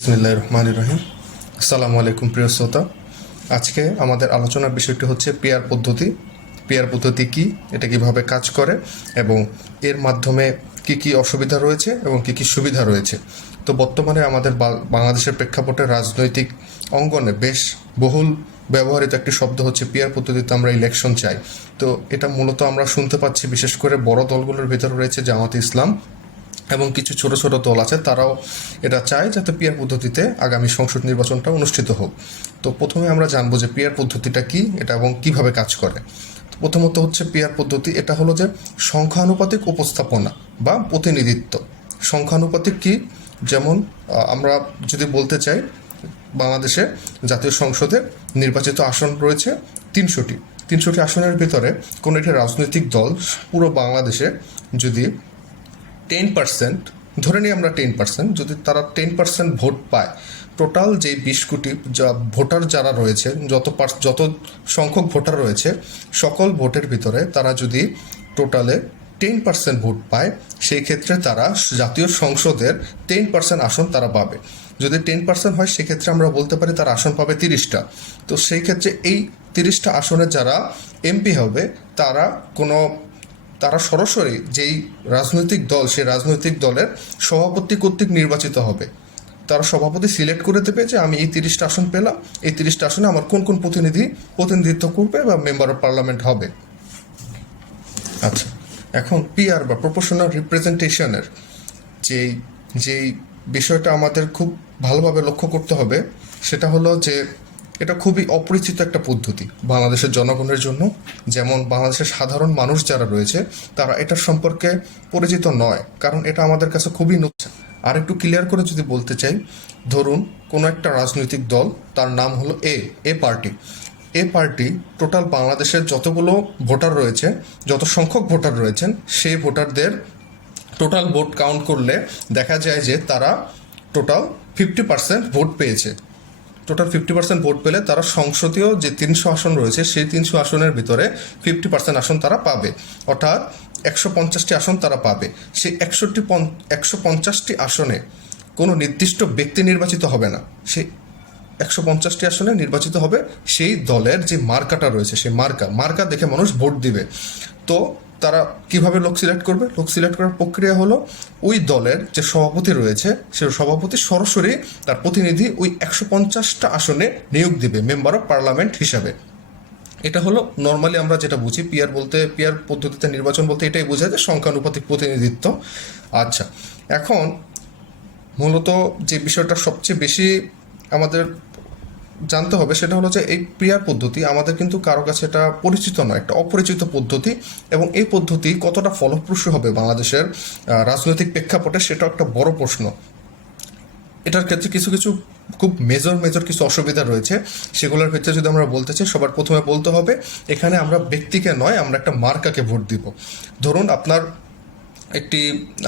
বিসমিল্লাহির রহমানির রহিম। আসসালামু আলাইকুম প্রিয় শ্রোতা। আজকে আমাদের আলোচনার বিষয়টি হচ্ছে পিআর পদ্ধতি। পিআর পদ্ধতি কি, এটা কিভাবে কাজ করে এবং এর মাধ্যমে কি কি অসুবিধা রয়েছে এবং কি কি সুবিধা রয়েছে। তো বর্তমানে আমাদের বাংলাদেশের প্রেক্ষাপটে রাজনৈতিক অঙ্গনে বেশ বহুল ব্যবহৃত একটি শব্দ হচ্ছে পিআর পদ্ধতিতে আমরা ইলেকশন চাই। তো এটা মূলত আমরা শুনতে পাচ্ছি বিশেষ করে বড় দলগুলোর ভিতরে রয়েছে জামাতে ইসলাম এবং কিছু ছোট ছোট দল আছে, তারাও এটা চায় যাতে পিআর পদ্ধতিতে আগামী সংসদ নির্বাচনটা অনুষ্ঠিত হোক। তো প্রথমে আমরা জানবো যে পিআর পদ্ধতিটা কি এটা এবং কিভাবে কাজ করে। তো প্রথমত হচ্ছে পিআর পদ্ধতি, এটা হলো যে সংখ্যানুপাতিক উপস্থাপনা বা প্রতিনিধিত্ব। সংখ্যানুপাতিক কি, যেমন আমরা যদি বলতে চাই বাংলাদেশে জাতীয় সংসদে নির্বাচিত আসন রয়েছে ৩০০টি আসনের ভিতরে কোনো একটি রাজনৈতিক দল পুরো বাংলাদেশে যদি 10%, ধরে নিই আমরা 10%, যদি তারা 10% ভোট পায়, টোটাল যে 20 কোটি ভোটার যারা রয়েছে, যত সংখ্যক ভোটার রয়েছে সকল ভোটের ভিতরে তারা যদি টোটালে 10% ভোট পায়, সেই ক্ষেত্রে তারা জাতীয় সংসদের 10% আসন তারা পাবে। যদি 10% হয় সেক্ষেত্রে আমরা বলতে পারি তারা আসন পাবে 30টা। তো সেই ক্ষেত্রে এই 30টা আসনে যারা এমপি হবে তারা সরাসরি যেই রাজনৈতিক দল, সেই রাজনৈতিক দলের সভাপতি কর্তৃক নির্বাচিত হবে। তারা সভাপতি সিলেক্ট করে দেবে যে আমি এই 30টা আসন পেলাম, এই 30টা আসনে আমার কোন কোন প্রতিনিধিত্ব করবে বা মেম্বার অফ পার্লামেন্ট হবে। আচ্ছা, এখন পিআর বা প্রপোর্শনাল রিপ্রেজেন্টেশনের যেই বিষয়টা আমাদের খুব ভালোভাবে লক্ষ্য করতে হবে, সেটা হলো যে এটা খুবই অপরিচিত একটা পদ্ধতি বাংলাদেশের জনগণের জন্য। যেমন বাংলাদেশের সাধারণ মানুষ যারা রয়েছে তারা এটার সম্পর্কে পরিচিত নয়, কারণ এটা আমাদের কাছে খুবই নতুন। আর একটু ক্লিয়ার করে যদি বলতে চাই, ধরুন কোনো একটা রাজনৈতিক দল, তার নাম হলো এ পার্টি টোটাল বাংলাদেশের যতগুলো ভোটার রয়েছে, যত সংখ্যক ভোটার রয়েছেন, সেই ভোটারদের টোটাল ভোট কাউন্ট করলে দেখা যায় যে তারা টোটাল 50% ভোট পেয়েছে। টোটাল 50% ভোট পেলে তারা সংসদীয় যে 300 আসন রয়েছে, সেই 300 আসনের ভিতরে 50% আসন তারা পাবে, অর্থাৎ 150টি আসন তারা পাবে। সেই 150টি আসনে কোনো নির্দিষ্ট ব্যক্তি নির্বাচিত হবে না, সেই 150টি আসনে নির্বাচিত হবে সেই দলের যে মার্কাটা রয়েছে, সেই মার্কা দেখে মানুষ ভোট দিবে। তো তারা কিভাবে লোক সিলেক্ট করবে? লোক সিলেক্ট করার প্রক্রিয়া হলো ওই দলের যে সভাপতি রয়েছে, সে সভাপতি সরাসরি তার প্রতিনিধি ওই 150টা আসনে নিয়োগ দিবে মেম্বার অফ পার্লামেন্ট হিসাবে। এটা হলো নর্মালি আমরা যেটা বুঝি পিআর পদ্ধতিতে নির্বাচন বলতে এটাই বোঝায় যে সংখ্যানুপাতিক প্রতিনিধিত্ব। আচ্ছা, এখন মূলত যে বিষয়টা সবচেয়ে বেশি আমাদের জানতে হবে সেটা হলো যে এই পিআর পদ্ধতি আমাদের কিন্তু কারো কাছে এটা পরিচিত নয়, একটা অপরিচিত পদ্ধতি, এবং এই পদ্ধতি কতটা ফলপ্রসূ হবে বাংলাদেশের রাজনৈতিক প্রেক্ষাপটে সেটাও একটা বড় প্রশ্ন। এটার ক্ষেত্রে কিছু কিছু খুব মেজর কিছু অসুবিধা রয়েছে, সেগুলোর ক্ষেত্রে যদি আমরা বলতে চাই, সবার প্রথমে বলতে হবে এখানে আমরা ব্যক্তিকে নয়, আমরা একটা মার্কাকে ভোট দিব। ধরুন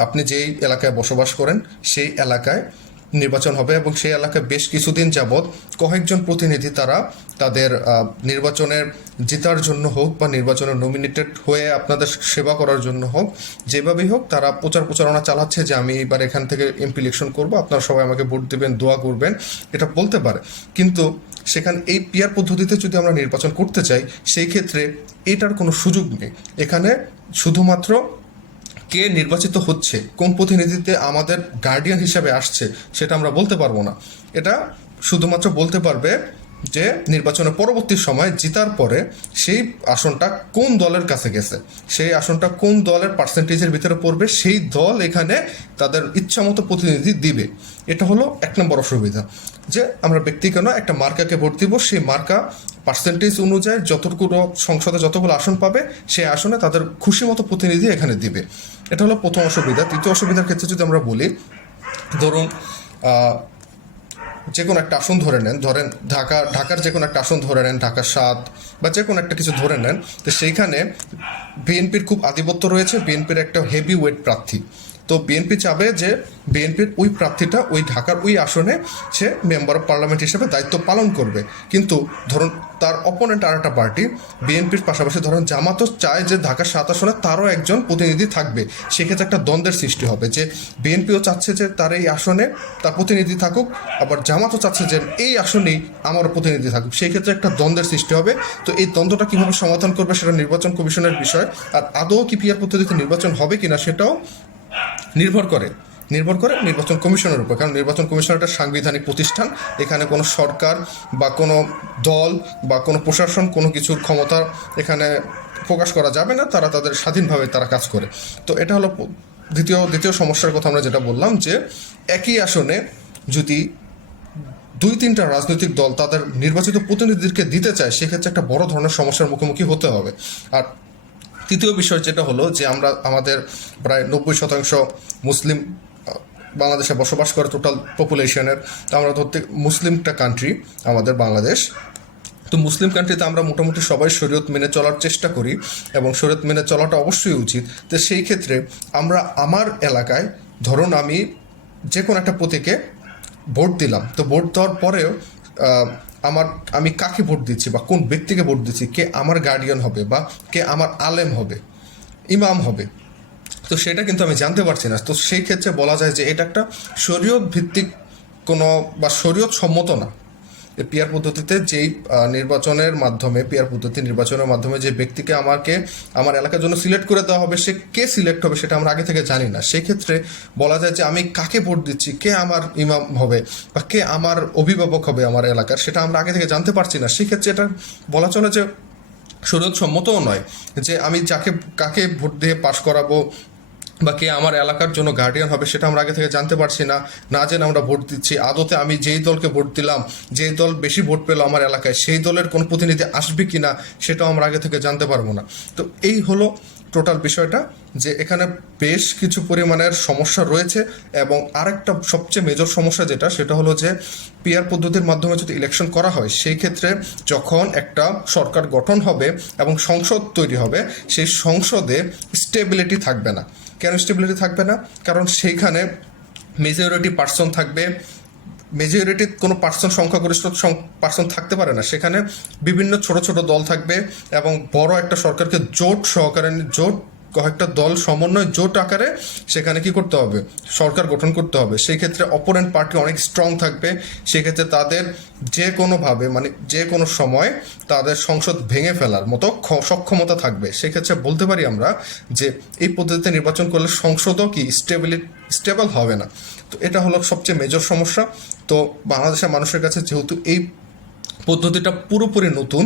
আপনি যেই এলাকায় বসবাস করেন সেই এলাকায় নির্বাচন হবে এবং সেই এলাকায় বেশ কিছুদিন যাবৎ কয়েকজন প্রতিনিধি তারা তাদের নির্বাচনের জেতার জন্য হোক বা নির্বাচনে নমিনেটেড হয়ে আপনাদের সেবা করার জন্য হোক, যেভাবেই হোক তারা প্রচারণা চালাচ্ছে যে আমি এবার এখান থেকে এমপি ইলেকশন করবো, আপনারা সবাই আমাকে ভোট দেবেন, দোয়া করবেন, এটা বলতে পারে। কিন্তু সেখানে এই পিআর পদ্ধতিতে যদি আমরা নির্বাচন করতে চাই, সেই ক্ষেত্রে এটার কোনো সুযোগ নেই। এখানে শুধুমাত্র কে নির্বাচিত হচ্ছে, কোন প্রতিনিধিতে আমাদের গার্ডিয়ান হিসাবে আসছে, সেটা আমরা বলতে পারবো না। এটা শুধুমাত্র বলতে পারবে যে নির্বাচনের পরবর্তী সময় জেতার পরে সেই আসনটা কোন দলের কাছে গেছে, সেই আসনটা কোন দলের পার্সেন্টেজের ভিতরে পড়বে, সেই দল এখানে তাদের ইচ্ছামতো প্রতিনিধি দিবে। এটা হলো 1 নম্বর অসুবিধা, যে আমরা ব্যক্তিকে নয় একটা মার্কাকে ভোট দিব, সেই মার্কা পার্সেন্টেজ অনুযায়ী সংসদে যতগুলো আসন পাবে সেই আসনে তাদের খুশি মতো প্রতিনিধি এখানে দিবে। এটা হলো প্রথম অসুবিধা। দ্বিতীয় অসুবিধার ক্ষেত্রে যদি আমরা বলি, ধরুন যে কোনো একটা আসন ধরেন ঢাকার যে কোনো একটা আসন ধরে নেন, ঢাকা 7 বা যে কোনো একটা কিছু ধরে নেন। তো সেইখানে বিএনপির খুব আধিপত্য রয়েছে, বিএনপির একটা হেভি ওয়েট প্রার্থী, তো বিএনপি চাবে যে বিএনপির ওই প্রার্থীটা ওই ঢাকার ওই আসনে সে মেম্বার অফ পার্লামেন্ট হিসেবে দায়িত্ব পালন করবে। কিন্তু ধরুন তার অপোনেন্ট আর একটা পার্টি বিএনপির পাশাপাশি ধরুন জামাতও চায় যে ঢাকার 7 আসনে তারও একজন প্রতিনিধি থাকবে। সেক্ষেত্রে একটা দ্বন্দ্বের সৃষ্টি হবে যে বিএনপিও চাচ্ছে যে তার এই আসনে তার প্রতিনিধি থাকুক, আবার জামাতও চাচ্ছে যে এই আসনেই আমার প্রতিনিধি থাকুক। সেই ক্ষেত্রে একটা দ্বন্দ্বের সৃষ্টি হবে। তো এই দ্বন্দ্বটা কীভাবে সমাধান করবে সেটা নির্বাচন কমিশনের বিষয়। আর আদৌ কি পিআর পদ্ধতিতে নির্বাচন হবে কিনা সেটাও নির্ভর করে নির্বাচন কমিশনের উপর। কারণ নির্বাচন কমিশন একটা সাংবিধানিক প্রতিষ্ঠান, এখানে কোনো সরকার বা কোনো দল বা কোনো প্রশাসন কোনো কিছুর ক্ষমতা এখানে প্রকাশ করা যাবে না, তারা তাদের স্বাধীনভাবে তারা কাজ করে। তো এটা হলো দ্বিতীয় সমস্যার কথা আমরা যেটা বললাম, যে একই আসনে যদি 2-3টা রাজনৈতিক দল তাদের নির্বাচিত প্রতিনিধিদেরকে দিতে চায়, সেক্ষেত্রে একটা বড় ধরনের সমস্যার মুখোমুখি হতে হবে। আর তৃতীয় বিষয় যেটা হলো যে আমরা আমাদের প্রায় 90% মুসলিম বাংলাদেশে বসবাস করে টোটাল পপুলেশনের। তো আমরা ধরতে মুসলিমটা কান্ট্রি আমাদের বাংলাদেশ। তো মুসলিম কান্ট্রিতে আমরা মোটামুটি সবাই শরীয়ত মেনে চলার চেষ্টা করি এবং শরীয়ত মেনে চলাটা অবশ্যই উচিত। তো সেই ক্ষেত্রে আমরা আমার এলাকায় ধরুন আমি যে কোনো একটা প্রতীকে ভোট দিলাম, তো ভোট দেওয়ার পরেও আমি কাকে ভোট দিচ্ছি বা কোন ব্যক্তিকে ভোট দিচ্ছি, কে আমার গার্ডিয়ান হবে বা কে আমার আলেম হবে, ইমাম হবে, তো সেটা কিন্তু আমি জানতে পারছি না। তো সেই ক্ষেত্রে বলা যায় যে এটা একটা শরীয়ত ভিত্তিক কোনো বা শরীয়ত সম্মত না। পিআর পদ্ধতিতে যেই নির্বাচনের মাধ্যমে যে ব্যক্তিকে আমার এলাকার জন্য সিলেক্ট করে দেওয়া হবে, সে কে সিলেক্ট হবে সেটা আমরা আগে থেকে জানি না। সেই ক্ষেত্রে বলা যায় যে আমি কাকে ভোট দিচ্ছি, কে আমার ইমাম হবে বা কে আমার অভিভাবক হবে আমার এলাকার, সেটা আমরা আগে থেকে জানতে পারছি না। সেক্ষেত্রে এটা বলা চলে যে শরীয়ত সম্মতও নয়, যে আমি কাকে ভোট দিয়ে পাশ করাবো বা কে আমার এলাকার জন্য গার্ডিয়ান হবে সেটা আমরা আগে থেকে জানতে পারছি না। না জেনে আমরা ভোট দিচ্ছি। আদতে আমি যেই দলকে ভোট দিলাম, যেই দল বেশি ভোট পেল আমার এলাকায়, সেই দলের কোনো প্রতিনিধি আসবে কি না সেটাও আমরা আগে থেকে জানতে পারবো না। তো এই হলো টোটাল বিষয়টা, যে এখানে বেশ কিছু পরিমাণের সমস্যা রয়েছে। এবং আরেকটা সবচেয়ে মেজর সমস্যা সেটা হলো যে পিআর পদ্ধতির মাধ্যমে যদি ইলেকশন করা হয়, সেই ক্ষেত্রে যখন একটা সরকার গঠন হবে এবং সংসদ তৈরি হবে, সেই সংসদে স্টেবিলিটি থাকবে না। কেন স্টেবিলিটি থাকবে না? কারণ সেইখানে মেজরিটি পার্সন থাকবে। মেজরিটি কোনো সংখ্যাগরিষ্ঠ পার্সন থাকতে পারে না। সেখানে বিভিন্ন ছোট ছোট দল থাকবে এবং বড় একটা সরকারকে কয়েকটা দল সমন্বয় জোট আকারে সেখানে কি করতে হবে, সরকার গঠন করতে হবে। সেই ক্ষেত্রে অপোনেন্ট পার্টি অনেক স্ট্রং থাকবে। সেক্ষেত্রে তাদের যে কোনোভাবে যে কোনো সময় তাদের সংসদ ভেঙে ফেলার মতো সক্ষমতা থাকবে। সেক্ষেত্রে বলতে পারি আমরা যে এই পদ্ধতিতে নির্বাচন করলে সংসদও কি স্টেবল হবে না। তো এটা হলো সবচেয়ে মেজর সমস্যা। তো বাংলাদেশের মানুষের কাছে যেহেতু এই পদ্ধতিটা পুরোপুরি নতুন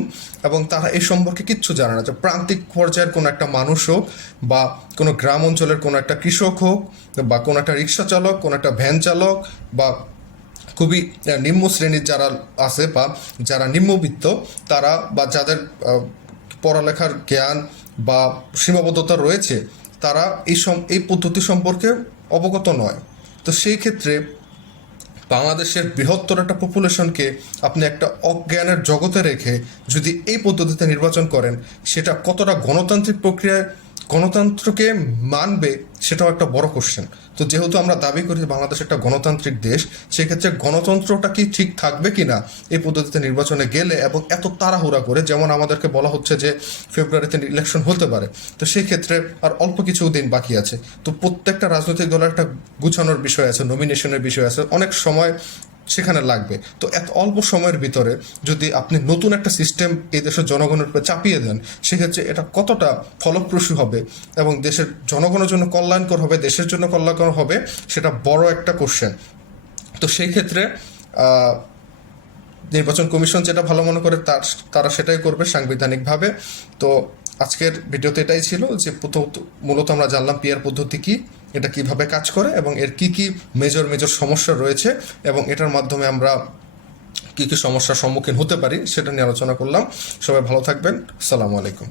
এবং তারা এই সম্পর্কে কিচ্ছু জানে না, যে প্রান্তিক পর্যায়ের কোনো একটা মানুষ হোক বা কোনো গ্রাম অঞ্চলের কোনো একটা কৃষক হোক বা কোনো একটা রিক্সা চালক, কোনো একটা ভ্যান চালক বা খুবই নিম্ন শ্রেণীর যারা আছে বা যারা নিম্নবিত্ত তারা বা যাদের পড়ালেখার জ্ঞান বা সীমাবদ্ধতা রয়েছে, তারা এই পদ্ধতি সম্পর্কে অবগত নয়। তো সেই ক্ষেত্রে বাংলাদেশের বৃহত্তর একটা পপুলেশনকে আপনি একটা অজ্ঞানের জগতে রেখে যদি এই পদ্ধতিতে নির্বাচন করেন, সেটা কতটা গণতান্ত্রিক প্রক্রিয়ায় গণতন্ত্রকে মানবে সেটাও একটা বড় কোশ্চেন। তো যেহেতু আমরা দাবি করি বাংলাদেশ একটা গণতান্ত্রিক দেশ, সেক্ষেত্রে গণতন্ত্রটা কি ঠিক থাকবে কি না এই পদ্ধতিতে নির্বাচনে গেলে, এবং এত তাড়াহুড়া করে, যেমন আমাদেরকে বলা হচ্ছে যে ফেব্রুয়ারিতে ইলেকশন হতে পারে, তো সেই ক্ষেত্রে আর অল্প কিছু দিন বাকি আছে। তো প্রত্যেকটা রাজনৈতিক দলের একটা গুছানোর বিষয় আছে, নমিনেশনের বিষয় আছে, অনেক সময় সেখানে লাগবে। তো এত অল্প সময়ের ভিতরে যদি আপনি নতুন একটা সিস্টেম এই দেশের জনগণের উপরে চাপিয়ে দেন, সেক্ষেত্রে এটা কতটা ফলপ্রসূ হবে এবং দেশের জনগণের জন্য কল্যাণকর হবে, দেশের জন্য কল্যাণকর হবে, সেটা বড় একটা কোশ্চেন। তো সেই ক্ষেত্রে নির্বাচন কমিশন যেটা ভালো মনে করে তারা সেটাই করবে সাংবিধানিকভাবে। তো আজকের ভিডিওতে এটাই ছিল, যে মূলত আমরা জানলাম পিআর পদ্ধতি কি, এটা কিভাবে কাজ করে এবং এর কি কি মেজর সমস্যা রয়েছে এবং এটার মাধ্যমে আমরা কি কি সমস্যার সম্মুখীন হতে পারি সেটা নিয়ে আলোচনা করলাম। সবাই ভালো থাকবেন। আসসালামু আলাইকুম।